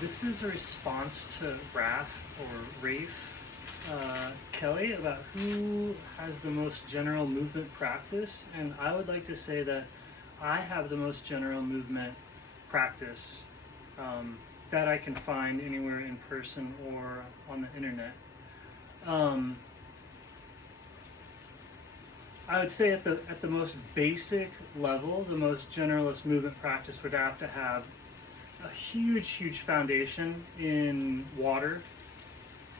This is a response to Rafe Kelly about who has the most general movement practice, and I would like to say that I have the most general movement practice that I can find anywhere in person or on the internet. I would say at the most basic level, the most generalist movement practice would have to have a huge foundation in water,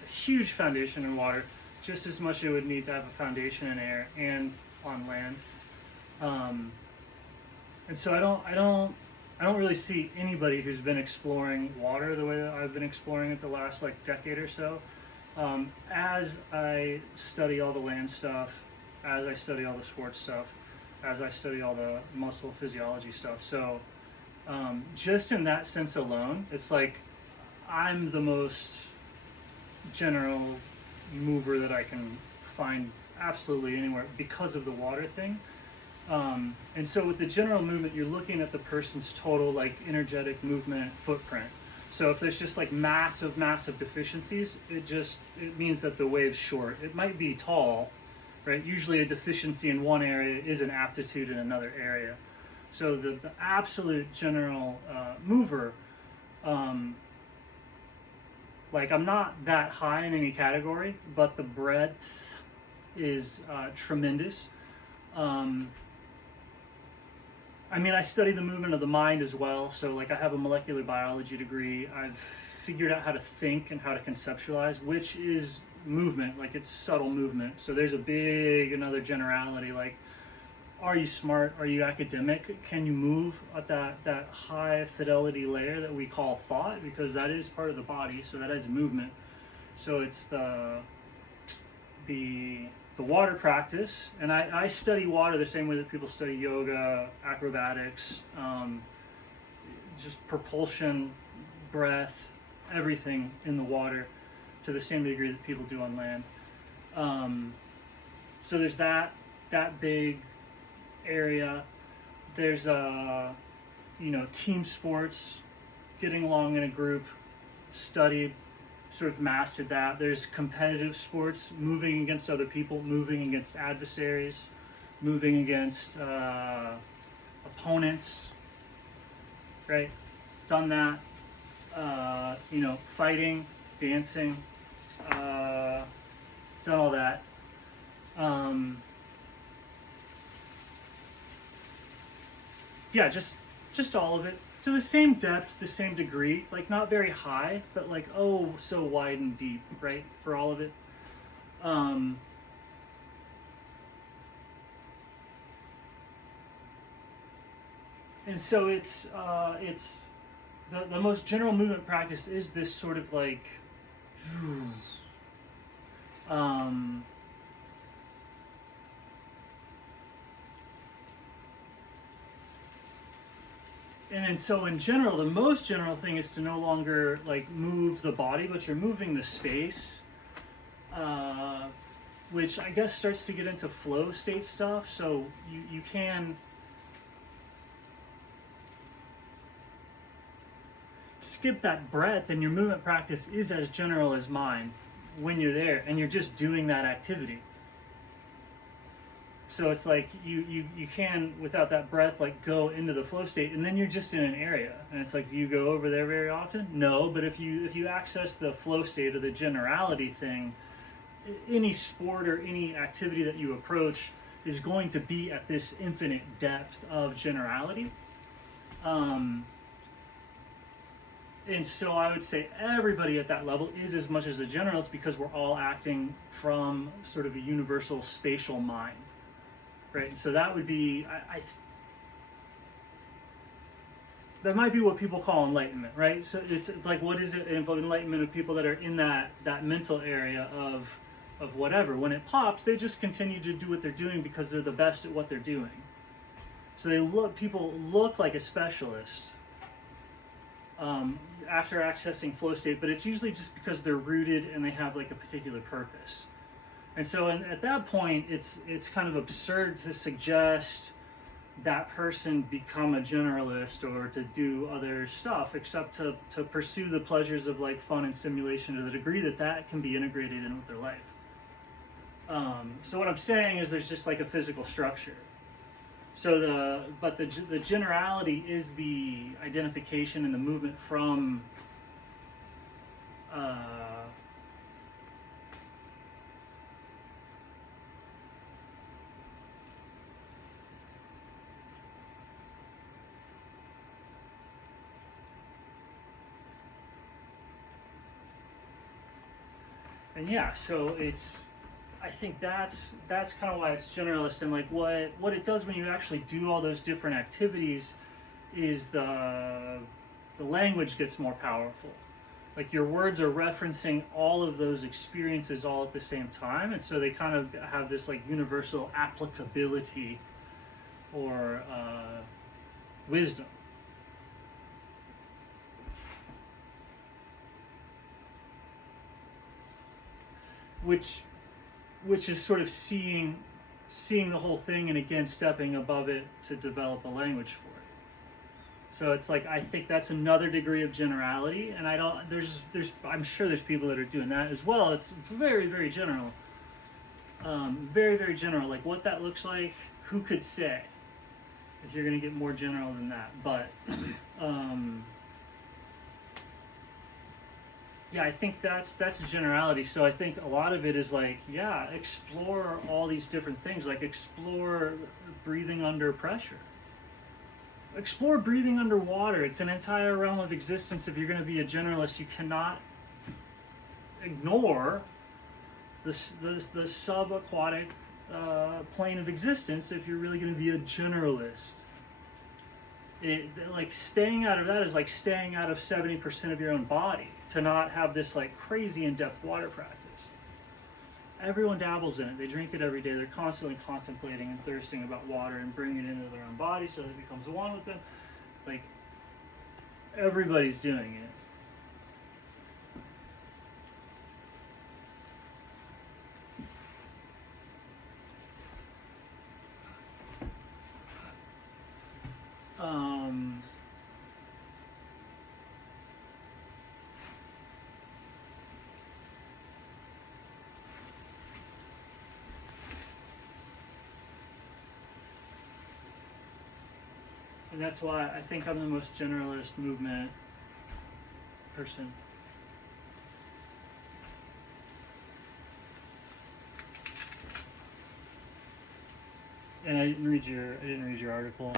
a huge foundation in water, just as much as it would need to have a foundation in air and on land. And so I don't really see anybody who's been exploring water the way that I've been exploring it the last like decade or so. As I study all the land stuff, as I study all the sports stuff, as I study all the muscle physiology stuff. So just in that sense alone, it's like I'm the most general mover that I can find absolutely anywhere because of the water thing. And so with the general movement, you're looking at the person's total like energetic movement footprint. So if there's just like massive deficiencies, it means that the wave's short. It might be tall, right? Usually a deficiency in one area is an aptitude in another area. So the absolute general mover, like I'm not that high in any category, but the breadth is tremendous. I mean, I study the movement of the mind as well. So like I have a molecular biology degree. I've figured out how to think and how to conceptualize, which is movement, like it's subtle movement. So there's another generality, like, are you smart? Are you academic? Can you move at that high fidelity layer that we call thought? Because that is part of the body, so that is movement. So it's the water practice, and I study water the same way that people study yoga, acrobatics, just propulsion, breath, everything in the water to the same degree that people do on land. So there's that big area. There's team sports, getting along in a group, studied, sort of mastered that. There's competitive sports, moving against other people, moving against adversaries, moving against opponents, right? Done that. Fighting, dancing, done all that. Yeah, just all of it to the same depth, the same degree, like not very high, but like oh so wide and deep, right? For all of it. And so it's the most general movement practice is this sort of like and so in general, the most general thing is to no longer like move the body, but you're moving the space, which I guess starts to get into flow state stuff. So you can skip that breath, and your movement practice is as general as mine when you're there and you're just doing that activity. So it's like you can, without that breath, like go into the flow state, and then you're just in an area. And it's like, do you go over there very often? No, but if you access the flow state or the generality thing, any sport or any activity that you approach is going to be at this infinite depth of generality. And so I would say everybody at that level is as much as a generalist, because we're all acting from sort of a universal spatial mind. Right, so that would be, that might be what people call enlightenment, right? So it's like, what is it? Enlightenment of people that are in that mental area of whatever. When it pops, they just continue to do what they're doing because they're the best at what they're doing. So people look like a specialist after accessing flow state, but it's usually just because they're rooted and they have like a particular purpose. And so at that point, it's kind of absurd to suggest that person become a generalist or to do other stuff, except to pursue the pleasures of like fun and simulation to the degree that that can be integrated in with their life. So what I'm saying is there's just like a physical structure. So the generality is the identification and the movement from and yeah, so I think that's kind of why it's generalist, and like what it does when you actually do all those different activities is the language gets more powerful. Like your words are referencing all of those experiences all at the same time, and so they kind of have this like universal applicability or wisdom. Which is sort of seeing the whole thing and again stepping above it to develop a language for it. So it's like I think that's another degree of generality, and I don't there's I'm sure there's people that are doing that as well. It's very, very general. Very, very general. Like what that looks like, who could say? If you're gonna get more general than that. But yeah, I think that's a generality. So I think a lot of it is like, yeah, explore all these different things. Like explore breathing under pressure. Explore breathing underwater. It's an entire realm of existence. If you're going to be a generalist, you cannot ignore the subaquatic plane of existence if you're really going to be a generalist. Like staying out of that is like staying out of 70% of your own body, to not have this like crazy in-depth water practice. Everyone dabbles in it. They drink it every day. They're constantly contemplating and thirsting about water and bringing it into their own body so that it becomes one with them. Like everybody's doing it. And that's why I think I'm the most generalist movement person. And I didn't read your article.